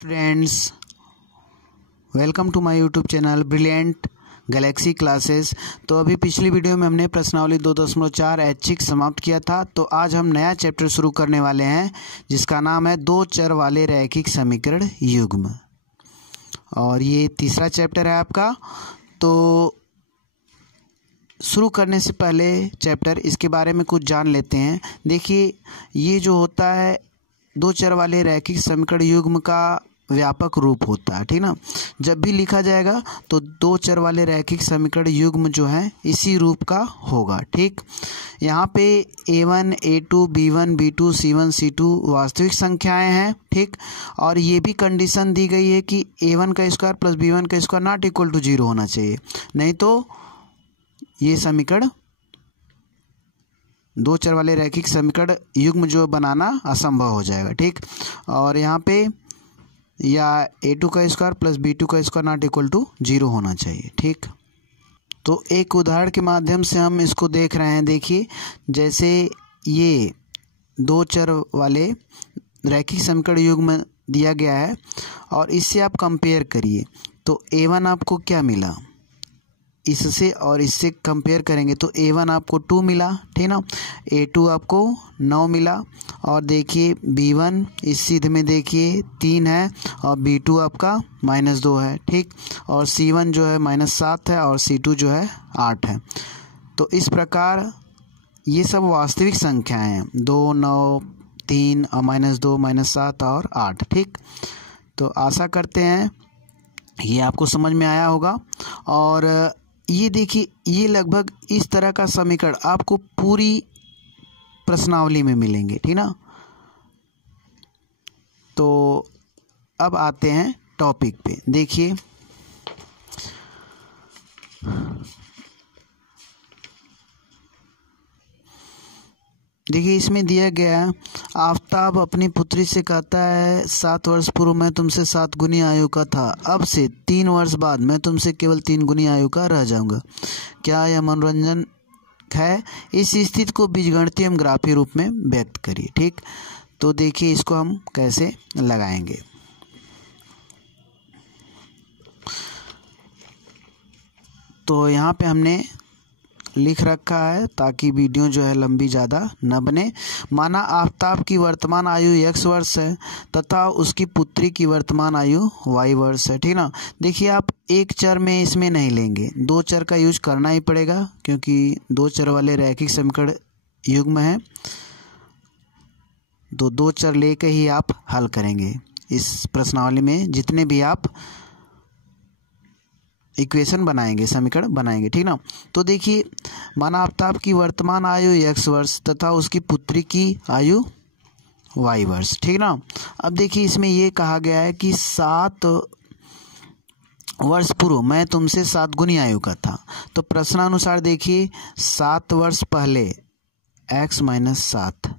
Friends, welcome to my YouTube channel Brilliant Galaxy Classes. तो अभी पिछली वीडियो में हमने प्रश्नावली 2.4 ऐच्छिक समाप्त किया था। तो आज हम नया चैप्टर शुरू करने वाले हैं जिसका नाम है दो चर वाले रैखिक समीकरण युग्म, और ये तीसरा चैप्टर है आपका। तो शुरू करने से पहले चैप्टर इसके बारे में कुछ जान लेते हैं। देखिए, ये जो होता है दो चर वाले रैखिक समीकरण युग्म का व्यापक रूप होता है, ठीक ना। जब भी लिखा जाएगा तो दो चर वाले रैखिक समीकरण युग्म जो है इसी रूप का होगा, ठीक। यहाँ पे a1, a2, b1, b2, c1, c2 वास्तविक संख्याएं हैं, ठीक। और ये भी कंडीशन दी गई है कि a1 का स्क्वायर प्लस b1 का स्क्वायर नॉट इक्वल टू 0 होना चाहिए, नहीं तो ये समीकरण दो चर वाले रैखिक समीकरण युग्म जो बनाना असंभव हो जाएगा, ठीक। और यहाँ पे या a2 का स्क्वायर प्लस b2 का स्क्वायर नॉट इक्वल टू 0 होना चाहिए, ठीक। तो एक उदाहरण के माध्यम से हम इसको देख रहे हैं। देखिए, जैसे ये दो चर वाले रैखिक समीकरण युग्म दिया गया है और इससे आप कंपेयर करिए तो a1 आपको क्या मिला, इससे और इससे कंपेयर करेंगे तो a1 आपको 2 मिला, ठीक ना। a2 आपको 9 मिला, और देखिए b1 इस सिद्ध में देखिए 3 है और b2 आपका -2 है, ठीक। और c1 जो है -7 है और c2 जो है 8 है। तो इस प्रकार ये सब वास्तविक संख्याएं हैं, 2, 9, 3 और -2, -7 और 8, ठीक। तो आशा करते हैं ये आपको समझ में आया होगा। और ये देखिए, ये लगभग इस तरह का समीकरण आपको पूरी प्रश्नावली में मिलेंगे, ठीक ना। तो अब आते हैं टॉपिक पे। देखिए, इसमें दिया गया है, आफताब अपनी पुत्री से कहता है 7 वर्ष पूर्व मैं तुमसे 7 गुनी आयु का था, अब से 3 वर्ष बाद मैं तुमसे केवल 3 गुनी आयु का रह जाऊंगा। क्या यह मनोरंजन है? इस स्थिति को बीजगणितीय एवं ग्राफीय रूप में व्यक्त करिए, ठीक। तो देखिए, इसको हम कैसे लगाएंगे। तो यहाँ पे हमने लिख रखा है ताकि वीडियो जो है लंबी ज़्यादा न बने। माना आफताब की वर्तमान आयु x वर्ष है तथा उसकी पुत्री की वर्तमान आयु y वर्ष है, ठीक ना। देखिए, आप एक चर में इसमें नहीं लेंगे, दो चर का यूज करना ही पड़ेगा क्योंकि दो चर वाले रैखिक समीकरण युग्म है। तो दो चर लेके ही आप हल करेंगे इस प्रश्नावली में, जितने भी आप इक्वेशन बनाएंगे, समीकरण बनाएंगे, ठीक ना। तो देखिए, माना आफताब की वर्तमान आयु x वर्ष तथा उसकी पुत्री की आयु y वर्ष, ठीक ना। अब देखिए, इसमें ये कहा गया है कि 7 वर्ष पूर्व मैं तुमसे 7 गुनी आयु का था। तो प्रश्नानुसार देखिए, 7 वर्ष पहले x - 7,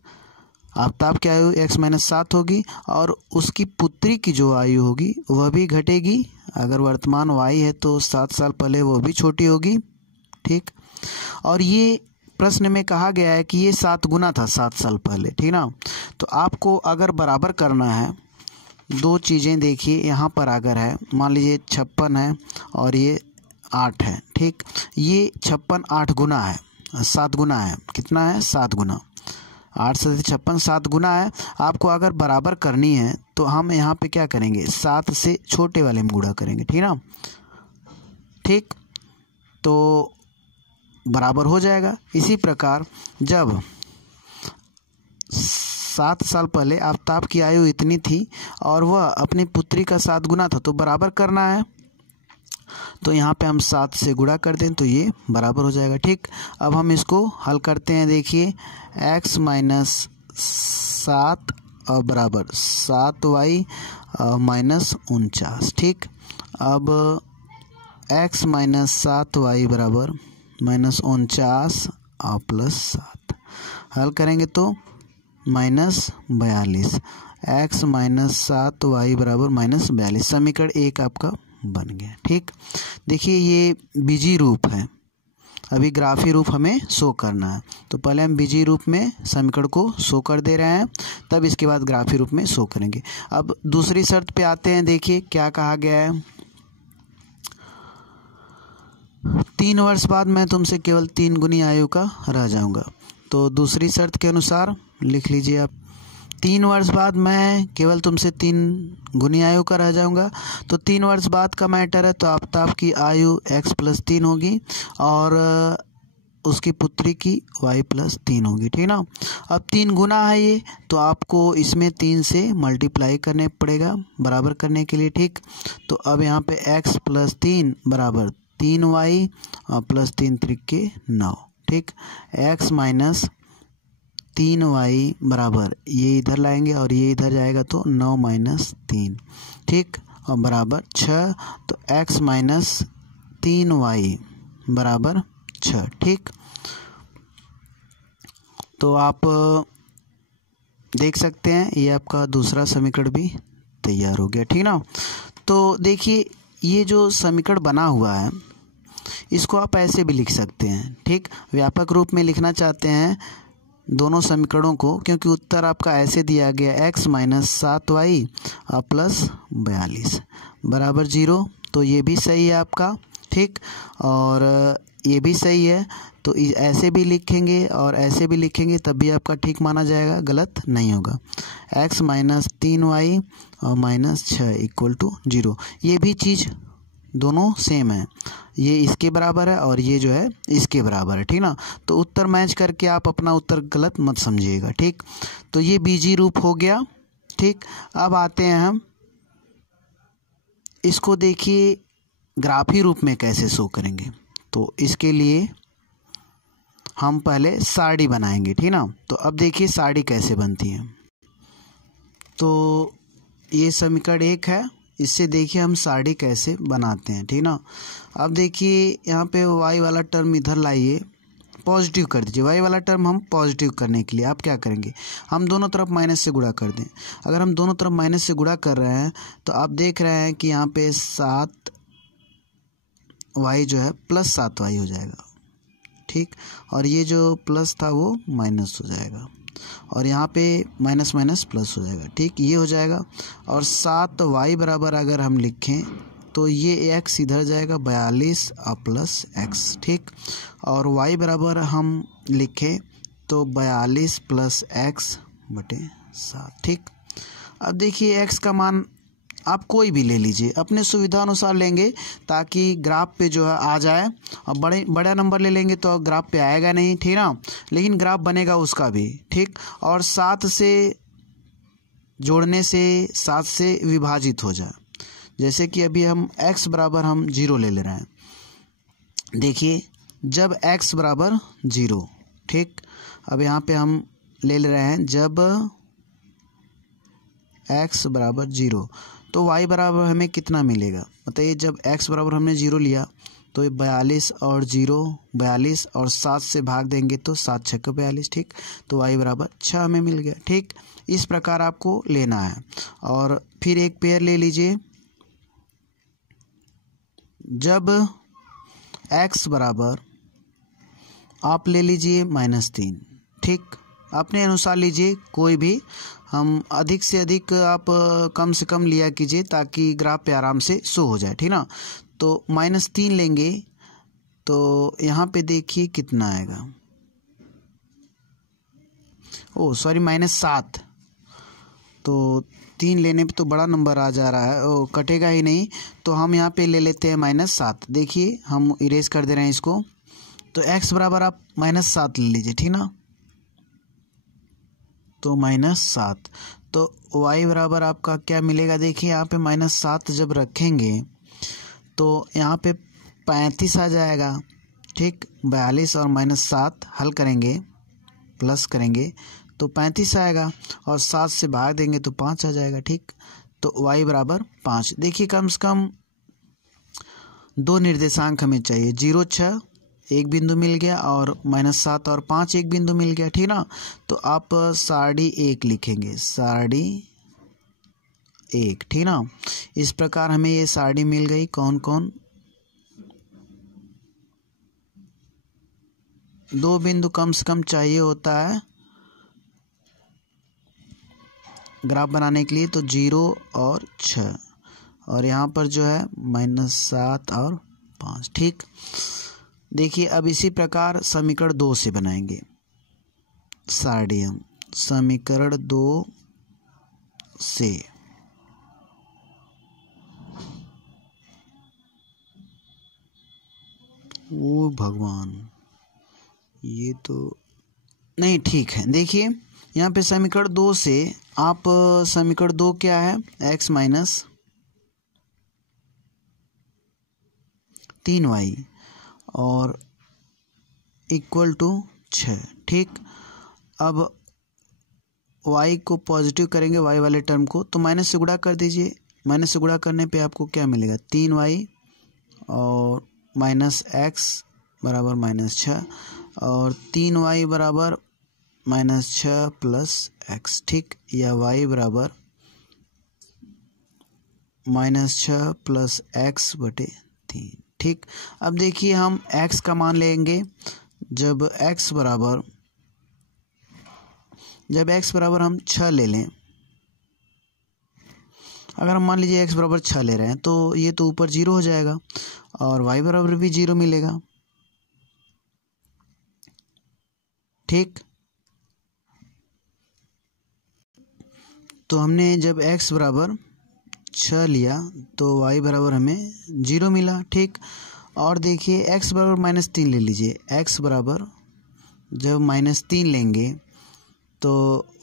आफताब की आयु x - 7 होगी और उसकी पुत्री की जो आयु होगी वह भी घटेगी। अगर वर्तमान y है तो 7 साल पहले वो भी छोटी होगी, ठीक। और ये प्रश्न में कहा गया है कि ये 7 गुना था 7 साल पहले, ठीक ना। तो आपको अगर बराबर करना है दो चीज़ें, देखिए यहाँ पर अगर है, मान लीजिए 56 है और ये 8 है, ठीक। ये 56 8 गुना है, 7 गुना है, कितना है 7 गुना, 8 से 56 7 गुना है। आपको अगर बराबर करनी है तो हम यहाँ पे क्या करेंगे, 7 से छोटे वाले में गुणा करेंगे, ठीक ना, ठीक। तो बराबर हो जाएगा। इसी प्रकार जब 7 साल पहले आफताब की आयु इतनी थी और वह अपनी पुत्री का 7 गुना था, तो बराबर करना है तो यहाँ पे हम 7 से गुणा कर दें तो ये बराबर हो जाएगा, ठीक। अब हम इसको हल करते हैं। देखिए, x - 7 और बराबर 7y - 49, ठीक। अब x - 7y बराबर -49 और +7 हल करेंगे तो -42, x - 7y बराबर -42। समीकरण 1 आपका बन गया, ठीक। देखिए, ये बीजी रूप है, अभी ग्राफी रूप हमें शो करना है, तो पहले हम बीजीय रूप में समीकरण को शो कर दे रहे हैं, तब इसके बाद ग्राफी रूप में शो करेंगे। अब दूसरी शर्त पे आते हैं, देखिए क्या कहा गया है। 3 वर्ष बाद मैं तुमसे केवल 3 गुनी आयु का रह जाऊंगा। तो दूसरी शर्त के अनुसार लिख लीजिए आप, 3 वर्ष बाद मैं केवल तुमसे 3 गुनी आयु का रह जाऊंगा। तो 3 वर्ष बाद का मैटर है, तो आपकी आयु x + 3 होगी और उसकी पुत्री की y + 3 होगी, ठीक ना। अब 3 गुना है ये, तो आपको इसमें 3 से मल्टीप्लाई करने पड़ेगा बराबर करने के लिए, ठीक। तो अब यहाँ पे x + 3 बराबर 3y और + 3 त्रिके 9, ठीक। x - 3y बराबर ये इधर लाएंगे और ये इधर जाएगा, तो 9 - 3, ठीक, और बराबर 6। तो x - 3y बराबर 6, ठीक। तो आप देख सकते हैं ये आपका दूसरा समीकरण भी तैयार हो गया, ठीक ना। तो देखिए ये जो समीकरण बना हुआ है इसको आप ऐसे भी लिख सकते हैं, ठीक। व्यापक रूप में लिखना चाहते हैं दोनों समीकरणों को, क्योंकि उत्तर आपका ऐसे दिया गया x - 7y + 42 बराबर 0। तो ये भी सही है आपका, ठीक, और ये भी सही है। तो ऐसे भी लिखेंगे और ऐसे भी लिखेंगे तब भी आपका ठीक माना जाएगा, गलत नहीं होगा। x - 3y और -6 = 0। ये भी चीज़ दोनों सेम है, ये इसके बराबर है और ये जो है इसके बराबर है, ठीक ना। तो उत्तर मैच करके आप अपना उत्तर गलत मत समझिएगा, ठीक। तो ये बीजीय रूप हो गया, ठीक। अब आते हैं हम इसको, देखिए ग्राफी रूप में कैसे शो करेंगे। तो इसके लिए हम पहले सारणी बनाएंगे, ठीक ना। तो अब देखिए सारणी कैसे बनती है। तो ये समीकरण 1 है, इससे देखिए हम सारणी कैसे बनाते हैं, ठीक ना। अब देखिए यहाँ पे y वाला टर्म इधर लाइए, पॉजिटिव कर दीजिए। y वाला टर्म हम पॉजिटिव करने के लिए आप क्या करेंगे, हम दोनों तरफ माइनस से गुणा कर दें। अगर हम दोनों तरफ माइनस से गुणा कर रहे हैं तो आप देख रहे हैं कि यहाँ पे 7y जो है + 7y हो जाएगा, ठीक। और ये जो प्लस था वो माइनस हो जाएगा और यहाँ पे माइनस माइनस प्लस हो जाएगा, ठीक, ये हो जाएगा। और 7y बराबर अगर हम लिखें तो ये x इधर जाएगा 42 + x, ठीक। और y बराबर हम लिखें तो 42 + x / 7, ठीक। अब देखिए x का मान आप कोई भी ले लीजिए, अपने सुविधा अनुसार लेंगे ताकि ग्राफ पे जो है आ जाए। और बड़ा नंबर ले लेंगे तो ग्राफ पे आएगा नहीं, ठीक ना, लेकिन ग्राफ बनेगा उसका भी, ठीक। और 7 से जोड़ने से 7 से विभाजित हो जाए, जैसे कि अभी हम x बराबर हम 0 ले रहे हैं। देखिए जब x बराबर 0, ठीक। अब यहाँ पे हम ले रहे हैं जब x बराबर 0, तो y बराबर हमें कितना मिलेगा बताइए। जब x बराबर हमने 0 लिया तो 42 और 0 42 और 7 से भाग देंगे तो 7 × 6 = 42, ठीक। तो y बराबर 6 हमें मिल गया, ठीक। इस प्रकार आपको लेना है। और फिर एक पेयर ले लीजिए, जब x बराबर आप ले लीजिए -3, ठीक। अपने अनुसार लीजिए कोई भी, हम अधिक से अधिक आप कम से कम लिया कीजिए ताकि ग्राफ पे आराम से शो हो जाए, ठीक ना। तो -3 लेंगे तो यहाँ पे देखिए कितना आएगा, ओ सॉरी -7। तो 3 लेने पे तो बड़ा नंबर आ जा रहा है, ओ कटेगा ही नहीं। तो हम यहाँ पे ले लेते हैं -7। देखिए हम इरेज कर दे रहे हैं इसको। तो x बराबर आप -7 ले लीजिए, ठीक ना। तो -7। तो y बराबर आपका क्या मिलेगा, देखिए यहाँ पे -7 जब रखेंगे तो यहाँ पे 35 आ जाएगा, ठीक। 42 और -7 हल करेंगे प्लस करेंगे तो 35 आएगा और 7 से भाग देंगे तो 5 आ जाएगा, ठीक। तो y बराबर 5। देखिए कम से कम 2 निर्देशांक हमें चाहिए, 0 6 एक बिंदु मिल गया और -7 और 5 एक बिंदु मिल गया, ठीक ना। तो आप सारणी 1 लिखेंगे, सारणी 1, ठीक ना। इस प्रकार हमें ये सारणी मिल गई। कौन कौन, दो बिंदु कम से कम चाहिए होता है ग्राफ बनाने के लिए, तो 0 और 6, और यहाँ पर जो है -7 और 5। ठीक, देखिए अब इसी प्रकार समीकरण 2 से बनाएंगे सारणी हम। समीकरण 2 से ओ भगवान, ये तो नहीं ठीक है। देखिए यहाँ पे समीकरण 2 से आप समीकरण 2 क्या है, x माइनस 3y और इक्वल टू 6। ठीक, अब y को पॉजिटिव करेंगे, y वाले टर्म को, तो माइनस से गुणा कर दीजिए। माइनस से गुणा करने पे आपको क्या मिलेगा, 3y और -x बराबर -6 और 3y बराबर -6 प्लस x। ठीक, या y बराबर -6 प्लस x बटे 3। ठीक, अब देखिए हम x का मान लेंगे जब x बराबर हम 6 ले लें। अगर हम मान लीजिए x बराबर 6 ले रहे हैं तो ये तो ऊपर 0 हो जाएगा और y बराबर भी 0 मिलेगा। ठीक, तो हमने जब x बराबर 6 लिया तो y बराबर हमें 0 मिला। ठीक, और देखिए x बराबर -3 ले लीजिए। x बराबर जब -3 लेंगे तो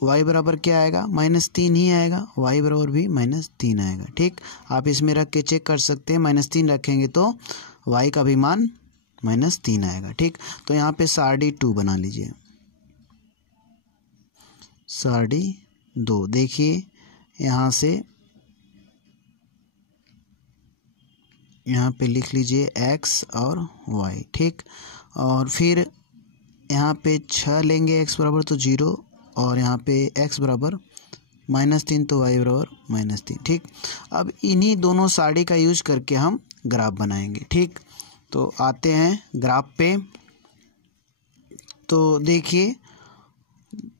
y बराबर क्या आएगा, -3 ही आएगा, y बराबर भी -3 आएगा। ठीक, आप इसमें रख के चेक कर सकते हैं, -3 रखेंगे तो y का भी मान -3 आएगा। ठीक, तो यहाँ पे सारणी 2 बना लीजिए। सारणी 2, देखिए यहाँ से यहाँ पे लिख लीजिए x और y। ठीक, और फिर यहाँ पे 6 लेंगे, x बराबर तो 0, और यहाँ पे x बराबर -3 तो y बराबर -3। ठीक, अब इन्हीं दोनों सारणी का यूज करके हम ग्राफ बनाएंगे। ठीक, तो आते हैं ग्राफ पे। तो देखिए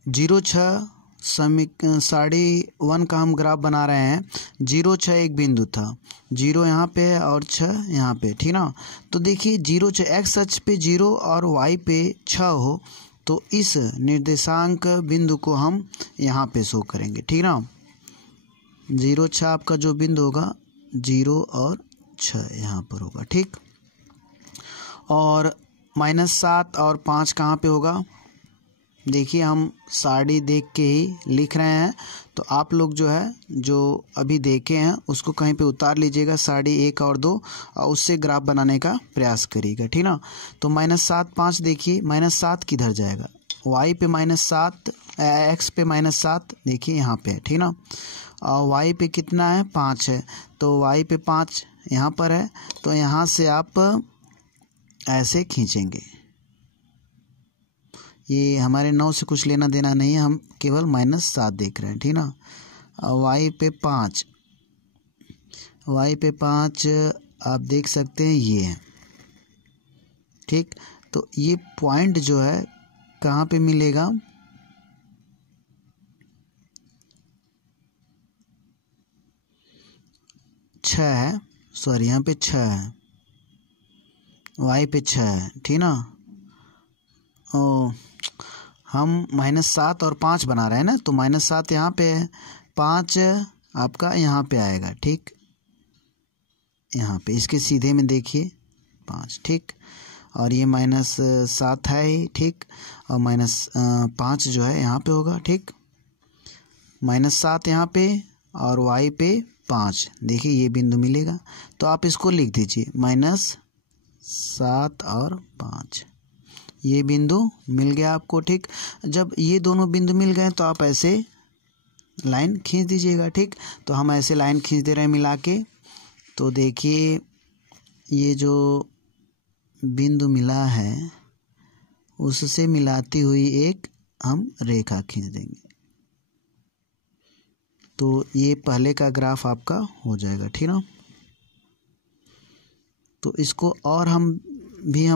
0-6 सारणी 1 का हम ग्राफ बना रहे हैं। 0-6 एक बिंदु था, 0 यहाँ पे है और 6 यहाँ पे। ठीक ना, तो देखिए 0-6 x अक्ष पे 0 और y पे 6 हो तो इस निर्देशांक बिंदु को हम यहाँ पे शो करेंगे। ठीक ना, 0-6 आपका जो बिंदु होगा 0 और 6 यहाँ पर होगा। ठीक, और -7 और 5 कहाँ पे होगा, देखिए हम सारणी देख के ही लिख रहे हैं, तो आप लोग जो है जो अभी देखे हैं उसको कहीं पे उतार लीजिएगा सारणी 1 और 2 और उससे ग्राफ बनाने का प्रयास करिएगा। ठीक ना, तो -7 5, देखिए -7 किधर जाएगा, y पे -7, x पे -7 देखिए यहाँ पे है। ठीक ना, और y पे कितना है, 5 है, तो y पे 5 यहाँ पर है, तो यहाँ से आप ऐसे खींचेंगे। ये हमारे 9 से कुछ लेना देना नहीं है, हम केवल -7 देख रहे हैं। ठीक ना, y पे 5 आप देख सकते हैं ये है। ठीक, तो ये पॉइंट जो है कहाँ पे मिलेगा, यहाँ पे 6 है, y पे 6 है। ठीक ना, हम -7 और 5 बना रहे हैं ना, तो -7 यहाँ पे है, 5 आपका यहाँ पे आएगा। ठीक, यहाँ पे इसके सीधे में देखिए 5। ठीक, और ये -7 है ही। ठीक, और -5 जो है यहाँ पे होगा। ठीक, -7 यहाँ पे और y पे 5, देखिए ये बिंदु मिलेगा, तो आप इसको लिख दीजिए -7 और 5, ये बिंदु मिल गया आपको। ठीक, जब ये दोनों बिंदु मिल गए तो आप ऐसे लाइन खींच दीजिएगा। ठीक, तो हम ऐसे लाइन खींच दे रहे हैं मिला के, तो देखिए ये जो बिंदु मिला है उससे मिलाती हुई एक हम रेखा खींच देंगे, तो ये पहले का ग्राफ आपका हो जाएगा। ठीक ना, तो इसको और हम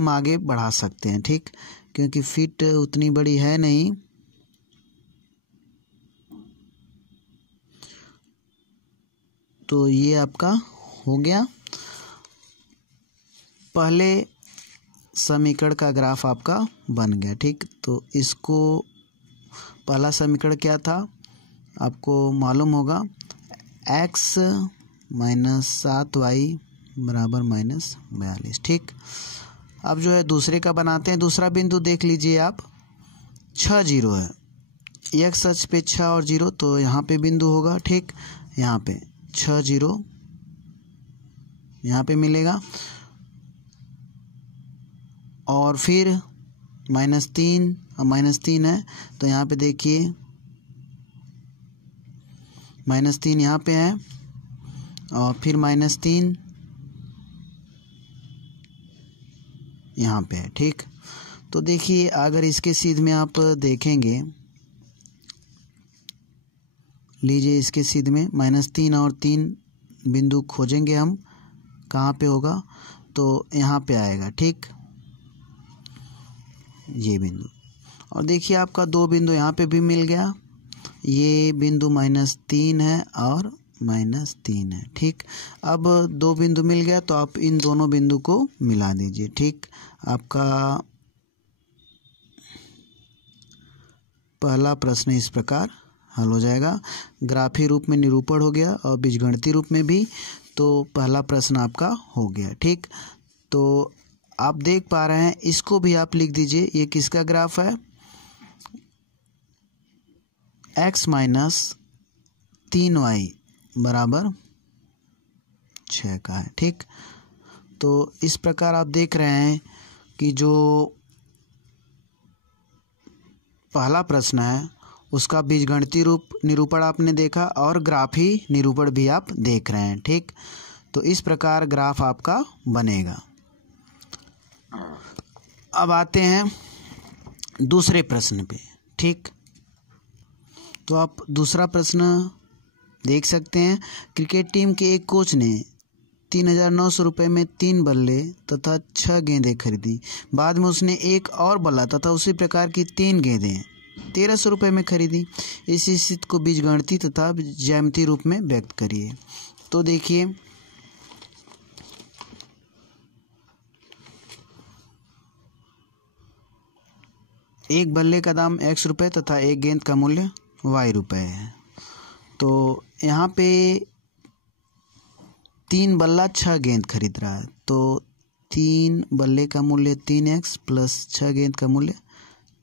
आगे बढ़ा सकते हैं। ठीक, क्योंकि फिट उतनी बड़ी है नहीं। तो ये आपका हो गया पहले समीकरण का ग्राफ आपका बन गया। ठीक, तो इसको पहला समीकरण क्या था आपको मालूम होगा, x माइनस 7y बराबर माइनस 42। ठीक, अब जो है दूसरे का बनाते हैं। दूसरा बिंदु देख लीजिए आप, 6 0 है, x अक्ष पे 6 और 0, तो यहाँ पे बिंदु होगा। ठीक, यहाँ पे 6 0 यहाँ पे मिलेगा, और फिर -3 है, तो यहाँ पे देखिए -3 यहाँ पे है, और फिर -3 यहाँ पे है। ठीक, तो देखिए अगर इसके सीध में आप देखेंगे, लीजिए इसके सीध में -3 और 3 बिंदु खोजेंगे हम, कहाँ पे होगा, तो यहाँ पे आएगा। ठीक, ये बिंदु, और देखिए आपका 2 बिंदु यहाँ पे भी मिल गया, ये बिंदु -3 है और -3 है। ठीक, अब 2 बिंदु मिल गया, तो आप इन दोनों बिंदु को मिला दीजिए। ठीक, आपका पहला प्रश्न इस प्रकार हल हो जाएगा। ग्राफी रूप में निरूपण हो गया और बीजगणितीय रूप में भी, तो पहला प्रश्न आपका हो गया। ठीक, तो आप देख पा रहे हैं, इसको भी आप लिख दीजिए। ये किसका ग्राफ है, x माइनस 3y बराबर 6 का है। ठीक, तो इस प्रकार आप देख रहे हैं कि जो पहला प्रश्न है उसका बीजगणितीय रूप निरूपण आपने देखा और ग्राफी निरूपण भी आप देख रहे हैं। ठीक, तो इस प्रकार ग्राफ आपका बनेगा। अब आते हैं दूसरे प्रश्न पे। ठीक, तो आप दूसरा प्रश्न देख सकते हैं। क्रिकेट टीम के एक कोच ने 3,900 रुपये में 3 बल्ले तथा 6 गेंदें खरीदी। बाद में उसने एक और बल्ला तथा उसी प्रकार की 3 गेंदें 1,300 रुपये में खरीदी। इस स्थिति को बीजगणितीय तथा ज्यामितीय रूप में व्यक्त करिए। तो देखिए, एक बल्ले का दाम x रुपये तथा एक गेंद का मूल्य y रुपये है। तो यहाँ पे 3 बल्ला 6 गेंद खरीद रहा है, तो 3 बल्ले का मूल्य 3x प्लस 6 गेंद का मूल्य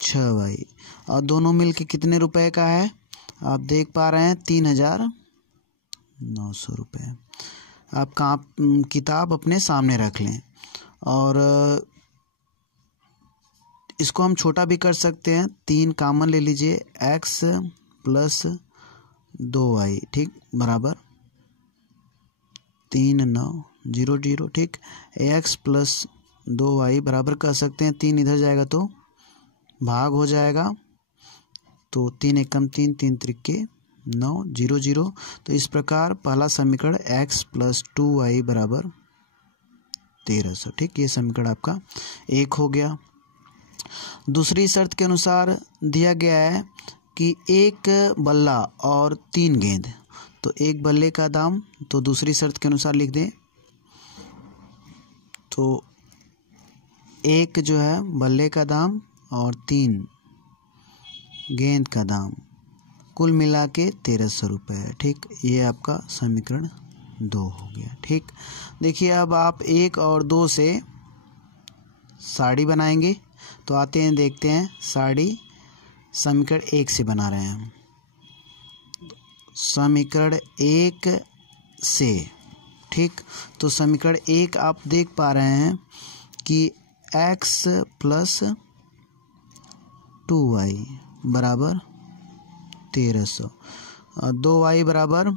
6y, और दोनों मिल के कितने रुपए का है आप देख पा रहे हैं, 3,900 रुपये। आप किताब अपने सामने रख लें, और इसको हम छोटा भी कर सकते हैं। 3 कॉमन ले लीजिए, x प्लस 2y, ठीक, बराबर 3,900। ठीक, x प्लस 2y बराबर कर सकते हैं, 3 इधर जाएगा तो भाग हो जाएगा, तो 3 एकम 3, 3 त्रिके 9, 0 0। तो इस प्रकार पहला समीकरण x प्लस 2y बराबर 1,300। ठीक, ये समीकरण आपका 1 हो गया। दूसरी शर्त के अनुसार दिया गया है कि एक बल्ला और 3 गेंद, तो एक बल्ले का दाम, तो दूसरी शर्त के अनुसार लिख दें, तो एक जो है बल्ले का दाम और 3 गेंद का दाम कुल मिला के 1,300 रुपये है। ठीक, ये आपका समीकरण 2 हो गया। ठीक, देखिए अब आप 1 और 2 से साड़ी बनाएंगे, तो आते हैं देखते हैं साड़ी समीकरण 1 से बना रहे हैं। समीकरण 1 से, ठीक, तो समीकरण 1 आप देख पा रहे हैं कि x प्लस 2y बराबर 1,300 और 2y बराबर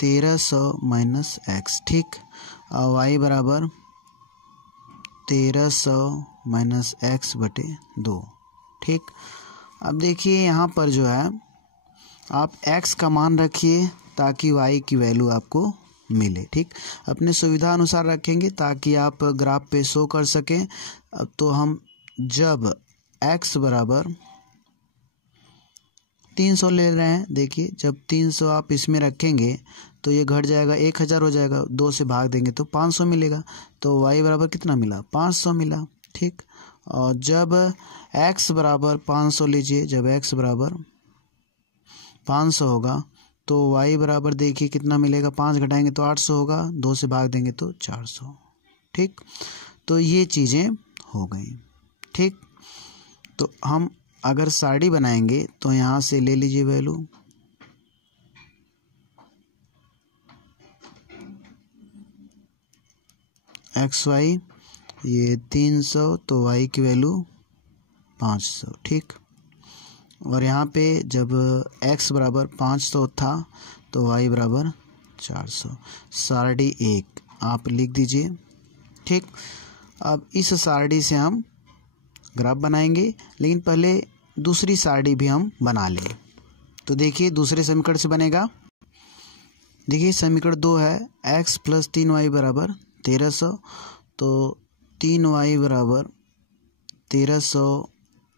1,300 माइनस x। ठीक, और y बराबर 1,300 माइनस x बटे 2। ठीक, अब देखिए यहाँ पर जो है आप x का मान रखिए ताकि y की वैल्यू आपको मिले। ठीक, अपने सुविधा अनुसार रखेंगे ताकि आप ग्राफ पे शो कर सकें। तो हम जब x बराबर 300 ले रहे हैं, देखिए जब 300 आप इसमें रखेंगे तो ये घट जाएगा, 1000 हो जाएगा, 2 से भाग देंगे तो 500 मिलेगा। तो y बराबर कितना मिला, 500 मिला। ठीक, और जब x बराबर 500 लीजिए, जब x बराबर 500 होगा तो y बराबर देखिए कितना मिलेगा, 5 घटाएंगे तो 800 होगा, 2 से भाग देंगे तो 400। ठीक, तो ये चीज़ें हो गई। ठीक, तो हम अगर सारणी बनाएंगे तो यहाँ से ले लीजिए वैल्यू, एक्स वाई ये 300 तो y की वैल्यू 500। ठीक, और यहाँ पे जब x बराबर 500 था तो y बराबर 400। सारणी 1 आप लिख दीजिए। ठीक, अब इस सारणी से हम ग्राफ बनाएंगे, लेकिन पहले दूसरी सारणी भी हम बना लें। तो देखिए दूसरे समीकरण से बनेगा, देखिए समीकरण 2 है, x प्लस 3y बराबर 1300। तो 3y बराबर 1300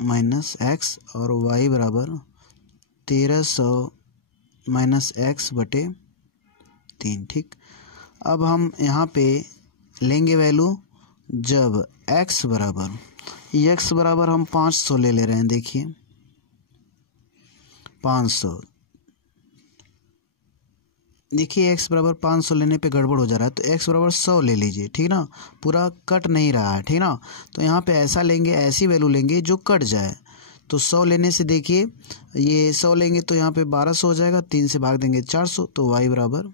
माइनस x और y बराबर 1300 माइनस x बटे 3। ठीक, अब हम यहाँ पे लेंगे वैल्यू, जब x बराबर हम 500 ले रहे हैं। देखिए 500, देखिए x बराबर 500 लेने पे गड़बड़ हो जा रहा है, तो x बराबर 100 ले लीजिए। ठीक ना, पूरा कट नहीं रहा है। ठीक ना, तो यहाँ पे ऐसा लेंगे, ऐसी वैल्यू लेंगे जो कट जाए। तो 100 लेने से देखिए ये 100 लेंगे तो यहाँ पे 1200 हो जाएगा, 3 से भाग देंगे 400, तो y बराबर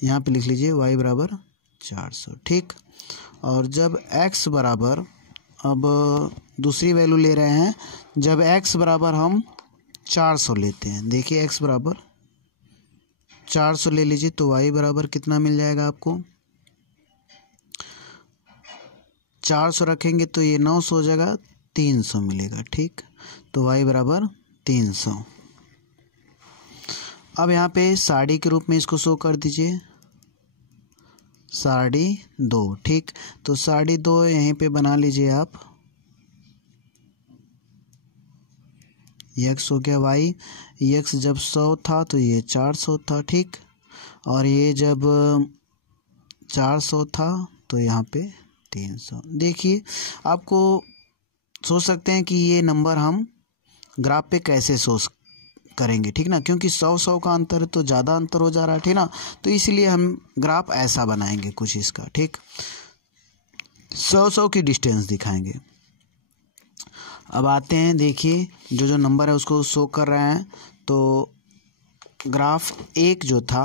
यहाँ पे लिख लीजिए y बराबर 400। ठीक, और जब x बराबर, अब दूसरी वैल्यू ले रहे हैं, जब x बराबर हम 400 लेते हैं, देखिए x बराबर 400 ले लीजिए तो y बराबर कितना मिल जाएगा आपको, 400 रखेंगे तो ये 900 हो जाएगा, 300 मिलेगा। ठीक, तो y बराबर 300। अब यहाँ पे सारणी के रूप में इसको शो कर दीजिए, सारणी 2। ठीक, तो सारणी 2 यहीं पे बना लीजिए आप, x हो गया y, x जब 100 था तो ये 400 था। ठीक, और ये जब 400 था तो यहाँ पे 300। देखिए आपको सोच सकते हैं कि ये नंबर हम ग्राफ पे कैसे सोच करेंगे। ठीक ना, क्योंकि 100 का अंतर है तो ज़्यादा अंतर हो जा रहा है। ठीक ना, तो इसलिए हम ग्राफ ऐसा बनाएंगे कुछ इसका। ठीक, 100 की डिस्टेंस दिखाएंगे। अब आते हैं, देखिए जो नंबर है उसको शो कर रहे हैं। तो ग्राफ 1 जो था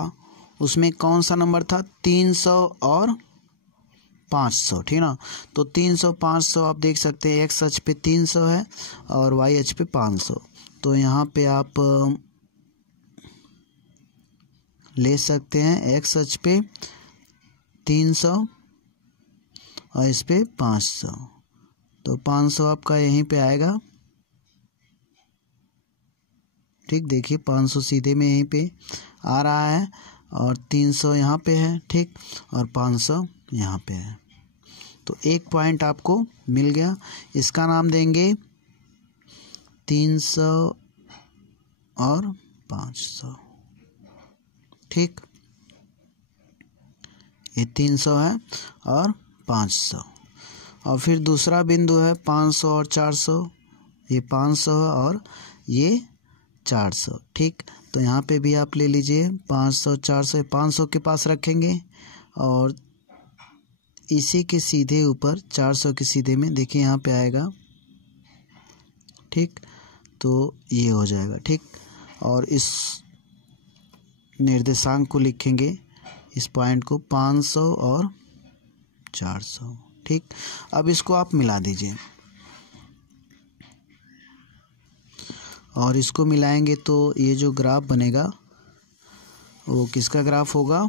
उसमें कौन सा नंबर था, 300 और 500। ठीक ना, तो 300 500 आप देख सकते हैं, x अक्ष पे 300 है और y अक्ष पे 500। तो यहाँ पे आप ले सकते हैं x अक्ष पे 300 और इस पे 500, तो 500 आपका यहीं पे आएगा। ठीक, देखिए 500 सीधे में यहीं पे आ रहा है और 300 यहाँ पे है। ठीक, और 500 यहाँ पे है, तो एक पॉइंट आपको मिल गया। इसका नाम देंगे 300 और 500। ठीक, ये 300 है और 500। और फिर दूसरा बिंदु है 500 और 400, ये 500 और ये 400। ठीक, तो यहाँ पे भी आप ले लीजिए 500 400, 500 के पास रखेंगे और इसी के सीधे ऊपर 400 के सीधे में देखिए यहाँ पे आएगा। ठीक, तो ये हो जाएगा। ठीक, और इस निर्देशांक को लिखेंगे, इस पॉइंट को 500 और 400। ठीक, अब इसको आप मिला दीजिए और इसको मिलाएंगे तो ये जो ग्राफ बनेगा वो किसका ग्राफ होगा,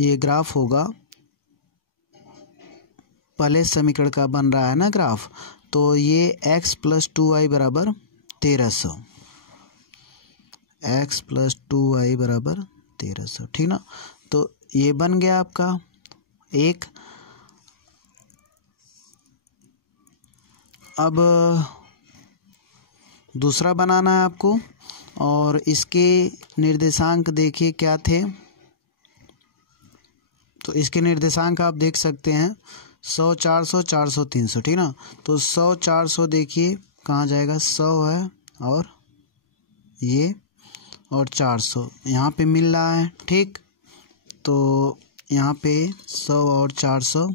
ये ग्राफ होगा, पहले समीकरण का बन रहा है ना ग्राफ, तो ये x प्लस 2y बराबर 1300, x प्लस 2y बराबर 1300, ठीक ना। तो ये बन गया आपका एक। अब दूसरा बनाना है आपको, और इसके निर्देशांक देखिए क्या थे। तो इसके निर्देशांक आप देख सकते हैं 100, 400, 400, 300, ठीक ना। तो 100, 400 देखिए कहाँ जाएगा, 100 है और ये और 400 यहाँ पे मिल रहा है, ठीक। तो यहाँ पे 100 और 400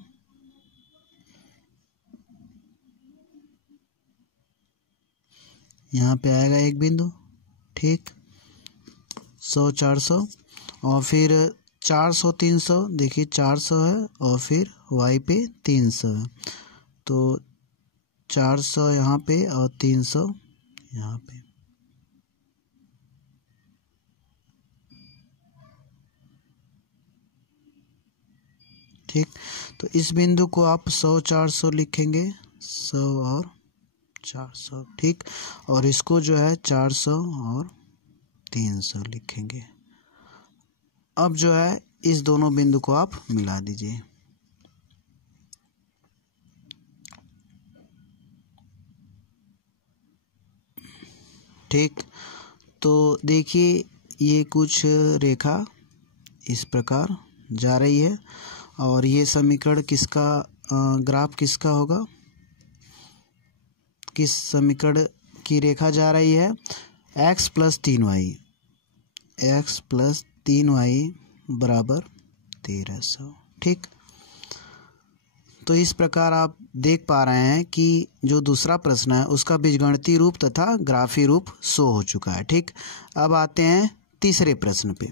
यहाँ पे आएगा एक बिंदु, ठीक। 100, 400 और फिर 400, 300 देखिए 400 है और फिर y पे 300 है। तो 400 यहाँ पे और 300 यहाँ पे, ठीक। तो इस बिंदु को आप 100, 400 लिखेंगे, 100 और 400, ठीक। और इसको जो है 400 और 300 लिखेंगे। अब जो है इस दोनों बिंदु को आप मिला दीजिए, ठीक। तो देखिए ये कुछ रेखा इस प्रकार जा रही है, और ये समीकरण किसका ग्राफ किसका होगा, किस समीकरण की रेखा जा रही है, x plus 3y, x plus 3y बराबर 1300, ठीक। तो इस प्रकार आप देख पा रहे हैं कि जो दूसरा प्रश्न है उसका बीजगणितीय रूप तथा ग्राफी रूप शो हो चुका है, ठीक। अब आते हैं तीसरे प्रश्न पे।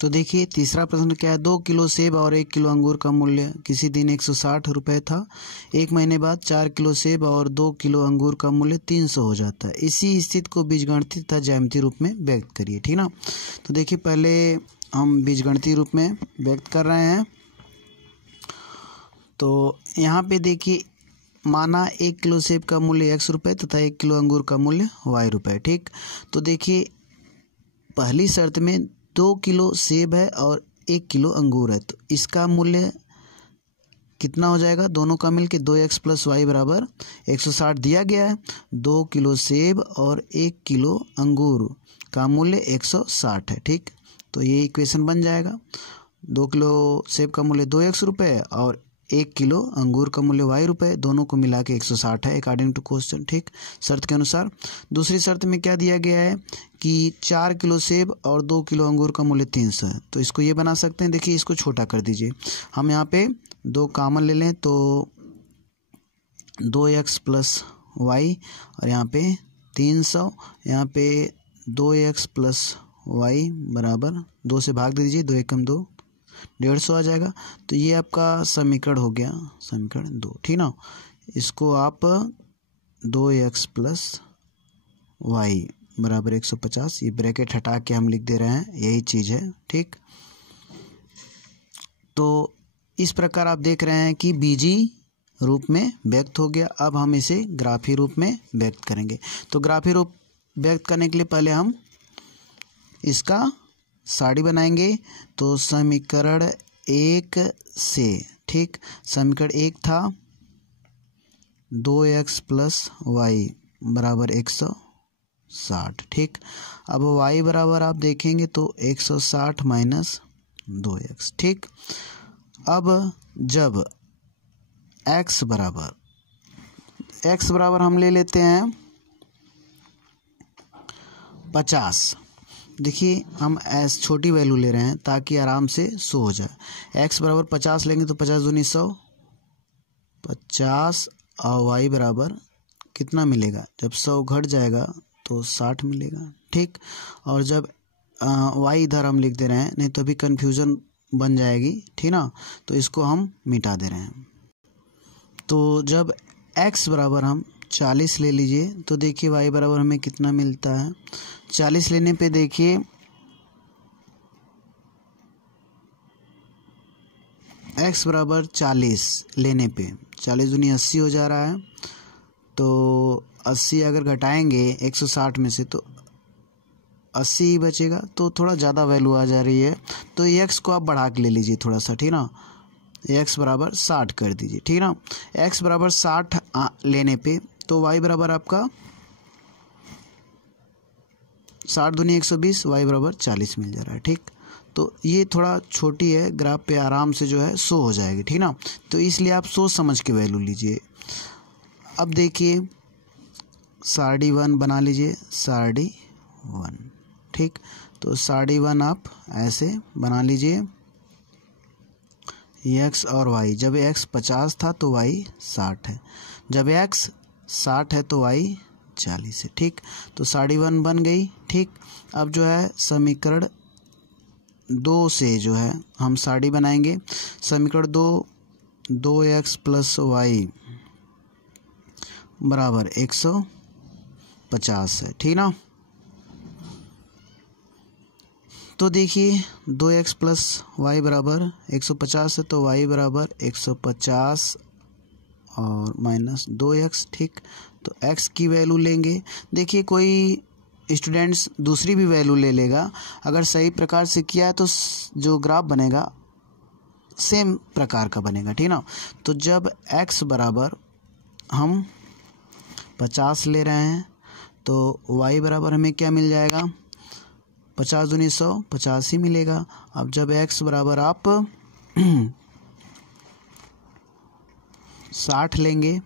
तो देखिए तीसरा प्रश्न क्या है, 2 किलो सेब और 1 किलो अंगूर का मूल्य किसी दिन 160 रुपये था। एक महीने बाद 4 किलो सेब और 2 किलो अंगूर का मूल्य 300 हो जाता है। इसी स्थिति को बीजगणितीय तथा ज्यामितीय रूप में व्यक्त करिए, ठीक ना। तो देखिए पहले हम बीजगणितीय रूप में व्यक्त कर रहे हैं। तो यहाँ पे देखिए माना 1 किलो सेब का मूल्य x रुपये तथा 1 किलो अंगूर का मूल्य y रुपये, ठीक। तो देखिए पहली शर्त में 2 किलो सेब है और 1 किलो अंगूर है, तो इसका मूल्य कितना हो जाएगा, दोनों का मिलके 2x प्लस वाई बराबर 160 दिया गया है। 2 किलो सेब और 1 किलो अंगूर का मूल्य 160 है, ठीक। तो ये इक्वेशन बन जाएगा। 2 किलो सेब का मूल्य 2x रुपये और 1 किलो अंगूर का मूल्य y रुपये, दोनों को मिला के 160 है अकॉर्डिंग टू क्वेश्चन, ठीक, शर्त के अनुसार। दूसरी शर्त में क्या दिया गया है कि 4 किलो सेब और 2 किलो अंगूर का मूल्य 300 है। तो इसको ये बना सकते हैं, देखिए इसको छोटा कर दीजिए। हम यहाँ पे 2 कॉमन ले लें तो 2x प्लस वाई और यहाँ पे 300, यहाँ पे 2x प्लस वाई बराबर 2 से भाग दे दीजिए, 2 एकम 2, 150 आ जाएगा। तो ये आपका समीकरण हो गया, समीकरण 2, ठीक ना। इसको आप 2x प्लस वाई बराबर 150, ये ब्रैकेट हटा के हम लिख दे रहे हैं, यही चीज़ है, ठीक। तो इस प्रकार आप देख रहे हैं कि बीजी रूप में व्यक्त हो गया। अब हम इसे ग्राफी रूप में व्यक्त करेंगे। तो ग्राफी रूप व्यक्त करने के लिए पहले हम इसका साड़ी बनाएंगे। तो समीकरण 1 से, ठीक, समीकरण 1 था 2x प्लस वाई बराबर 160, ठीक। अब y बराबर आप देखेंगे तो 160 माइनस 2x, ठीक। अब जब x बराबर हम ले लेते हैं 50, देखिए हम एस छोटी वैल्यू ले रहे हैं ताकि आराम से शो हो जाए। x बराबर 50 लेंगे तो 50 दूनी 100, 50 और y बराबर कितना मिलेगा, जब 100 घट जाएगा तो 60 मिलेगा, ठीक। और जब y इधर हम लिख दे रहे हैं, नहीं तो अभी कन्फ्यूज़न बन जाएगी, ठीक ना। तो इसको हम मिटा दे रहे हैं। तो जब x बराबर हम 40 ले लीजिए तो देखिए y बराबर हमें कितना मिलता है। 40 लेने पे देखिए x बराबर 40 लेने पे 40 दूनी 80 हो जा रहा है, तो 80 अगर घटाएंगे 160 में से तो 80 ही बचेगा, तो थोड़ा ज़्यादा वैल्यू आ जा रही है। तो x को आप बढ़ा के ले लीजिए थोड़ा सा, ठीक ना, x बराबर 60 कर दीजिए, ठीक ना। x बराबर 60 लेने पे तो y बराबर आपका 60 दूनी 120, y बराबर 40 मिल जा रहा है, ठीक। तो ये थोड़ा छोटी है, ग्राफ पे आराम से जो है शो हो जाएगी, ठीक ना। तो इसलिए आप सोच समझ के वैल्यू लीजिए। अब देखिए सारडी 1 बना लीजिए, सारडी 1, ठीक। तो सारडी 1 आप ऐसे बना लीजिए, x और y, जब x 50 था तो y 60 है, जब x 60 है तो y 40 है, ठीक। तो सारडी 1 बन गई, ठीक। अब जो है समीकरण 2 से जो है हम सारडी बनाएंगे। समीकरण 2x प्लस y बराबर 150 है, ठीक ना। तो देखिए 2x प्लस वाई बराबर 150 है, तो y बराबर 150 और माइनस 2x, ठीक। तो x की वैल्यू लेंगे। देखिए कोई स्टूडेंट्स दूसरी भी वैल्यू ले लेगा, अगर सही प्रकार से किया है तो जो ग्राफ बनेगा सेम प्रकार का बनेगा, ठीक ना। तो जब x बराबर हम 50 ले रहे हैं तो y बराबर हमें क्या मिल जाएगा, 50 दूनी 100, 50 ही मिलेगा। अब जब x बराबर आप 60 लेंगे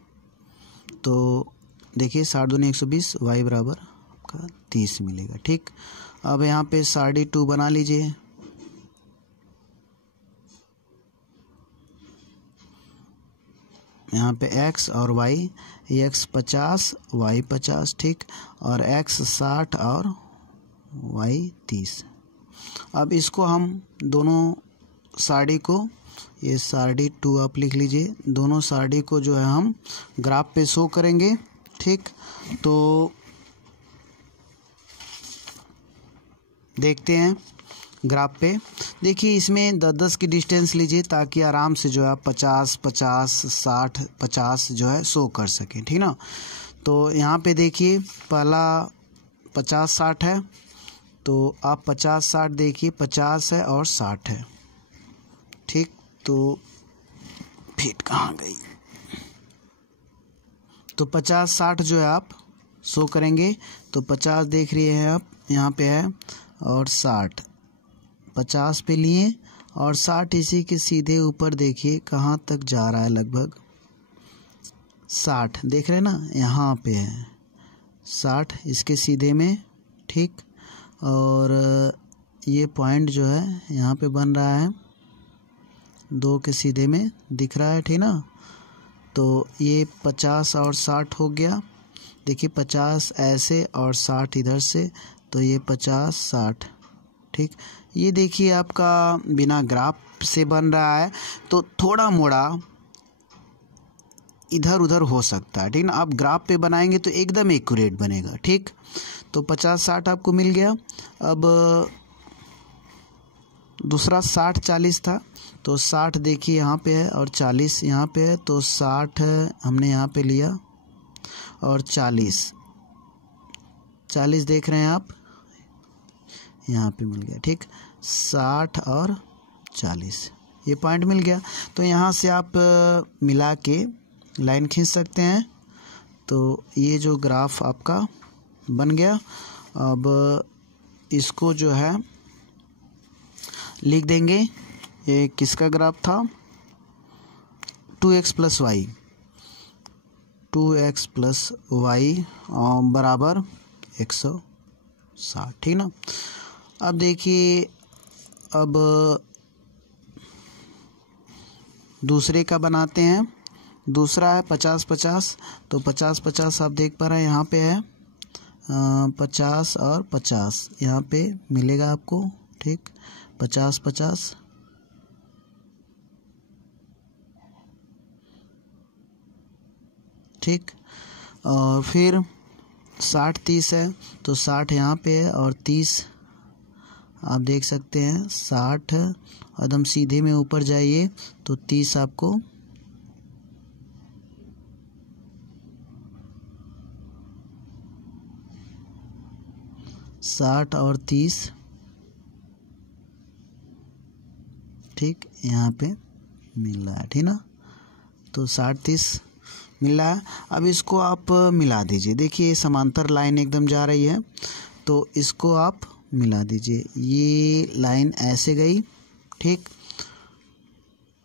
तो देखिए 60 दूनी 120, y बराबर आपका 30 मिलेगा, ठीक। अब यहाँ पे सारडी 2 बना लीजिए। यहाँ पे x और y, x 50 y 50, ठीक, और x 60 और y 30। अब इसको हम दोनों सारडी को, ये सारडी 2 आप लिख लीजिए, दोनों सारडी को जो है हम ग्राफ पे शो करेंगे, ठीक। तो देखते हैं ग्राफ पे। देखिए इसमें 10-10 की डिस्टेंस लीजिए ताकि आराम से जो है 50-50 60 50 जो है शो कर सकें, ठीक ना। तो यहाँ पे देखिए पहला 50-60 है, तो आप 50-60 देखिए, 50 है और 60 है, ठीक। तो फिट कहाँ गई, तो 50-60 जो है आप शो करेंगे। तो 50 देख रहे हैं आप, यहाँ पे है, और 60 50 पे लिए और 60 इसी के सीधे ऊपर देखिए कहाँ तक जा रहा है, लगभग 60 देख रहे हैं ना, यहाँ पे है 60 इसके सीधे में, ठीक। और ये पॉइंट जो है यहाँ पे बन रहा है 2 के सीधे में दिख रहा है, ठीक ना। तो ये 50 और 60 हो गया। देखिए 50 ऐसे और 60 इधर से, तो ये 50-60, ठीक। ये देखिए आपका बिना ग्राफ से बन रहा है, तो थोड़ा मोड़ा इधर उधर हो सकता है, ठीक ना। आप ग्राफ पे बनाएंगे तो एकदम एक्यूरेट बनेगा, ठीक। तो 50-60 आपको मिल गया। अब दूसरा 60-40 था, तो 60 देखिए यहाँ पे है और 40 यहाँ पे है, तो 60 हमने यहाँ पे लिया और 40 देख रहे हैं आप, यहाँ पे मिल गया, ठीक। 60 और 40 ये पॉइंट मिल गया। तो यहाँ से आप मिला के लाइन खींच सकते हैं। तो ये जो ग्राफ आपका बन गया। अब इसको जो है लिख देंगे, ये किसका ग्राफ था, 2x plus Y, 2x plus Y बराबर 160, ठीक ना। अब देखिए अब दूसरे का बनाते हैं। दूसरा है 50-50, तो 50-50 आप देख पा रहे हैं यहाँ पे है 50 और 50 यहाँ पे मिलेगा आपको, ठीक। 50-50 ठीक। और फिर 60-30 है, तो 60 यहाँ पे है और 30 आप देख सकते हैं 60 एकदम सीधे में ऊपर जाइए तो 30 आपको 60 और 30, ठीक यहाँ पे मिल रहा है, ठीक ना। तो 60-30 मिल रहा है। अब इसको आप मिला दीजिए। देखिए समांतर लाइन एकदम जा रही है, तो इसको आप मिला दीजिए। ये लाइन ऐसे गई, ठीक।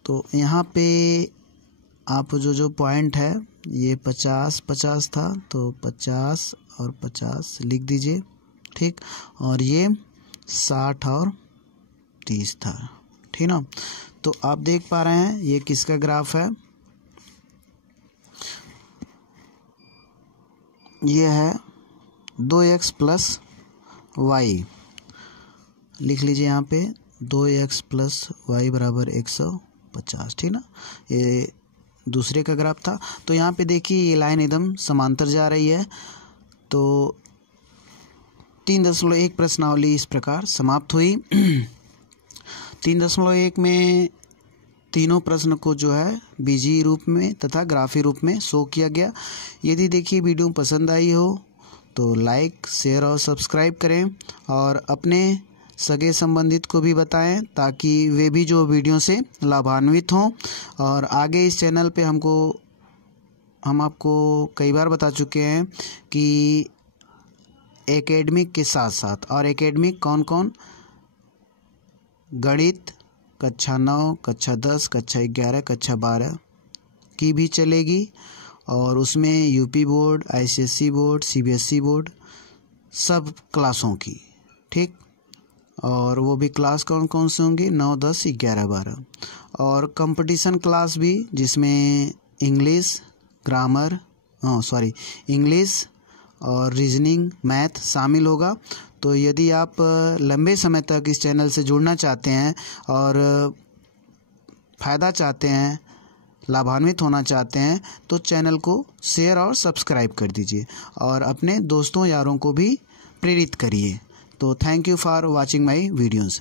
तो यहाँ पे आप जो पॉइंट है ये 50-50 था, तो 50 और 50 लिख दीजिए, ठीक। और ये 60 और 30 था, ठीक ना। तो आप देख पा रहे हैं ये किसका ग्राफ है, ये है 2x प्लस वाई। लिख लीजिए यहाँ पे 2x प्लस वाई बराबर 150, ठीक ना। ये दूसरे का ग्राफ था। तो यहाँ पे देखिए ये लाइन एकदम समांतर जा रही है। तो 3.1 प्रश्नावली इस प्रकार समाप्त हुई। 3.1 में तीनों प्रश्न को जो है बीजीय रूप में तथा ग्राफी रूप में शो किया गया। यदि देखिए वीडियो पसंद आई हो तो लाइक, शेयर और सब्सक्राइब करें और अपने सगे संबंधित को भी बताएं ताकि वे भी जो वीडियो से लाभान्वित हों। और आगे इस चैनल पे हम आपको कई बार बता चुके हैं कि एकेडमिक के साथ साथ और एकेडमिक कौन कौन, गणित कक्षा 9, कक्षा 10, कक्षा 11, कक्षा 12 की भी चलेगी। और उसमें UP board, ICSE board, CBSE board सब क्लासों की, ठीक। और वो भी क्लास कौन कौन से होंगे, 9, 10, 11, 12। और कंपटीशन क्लास भी जिसमें इंग्लिश, ग्रामर, इंग्लिश और रीजनिंग, मैथ शामिल होगा। तो यदि आप लंबे समय तक इस चैनल से जुड़ना चाहते हैं और फ़ायदा चाहते हैं, लाभान्वित होना चाहते हैं, तो चैनल को शेयर और सब्सक्राइब कर दीजिए और अपने दोस्तों यारों को भी प्रेरित करिए। तो thank you for watching my videos.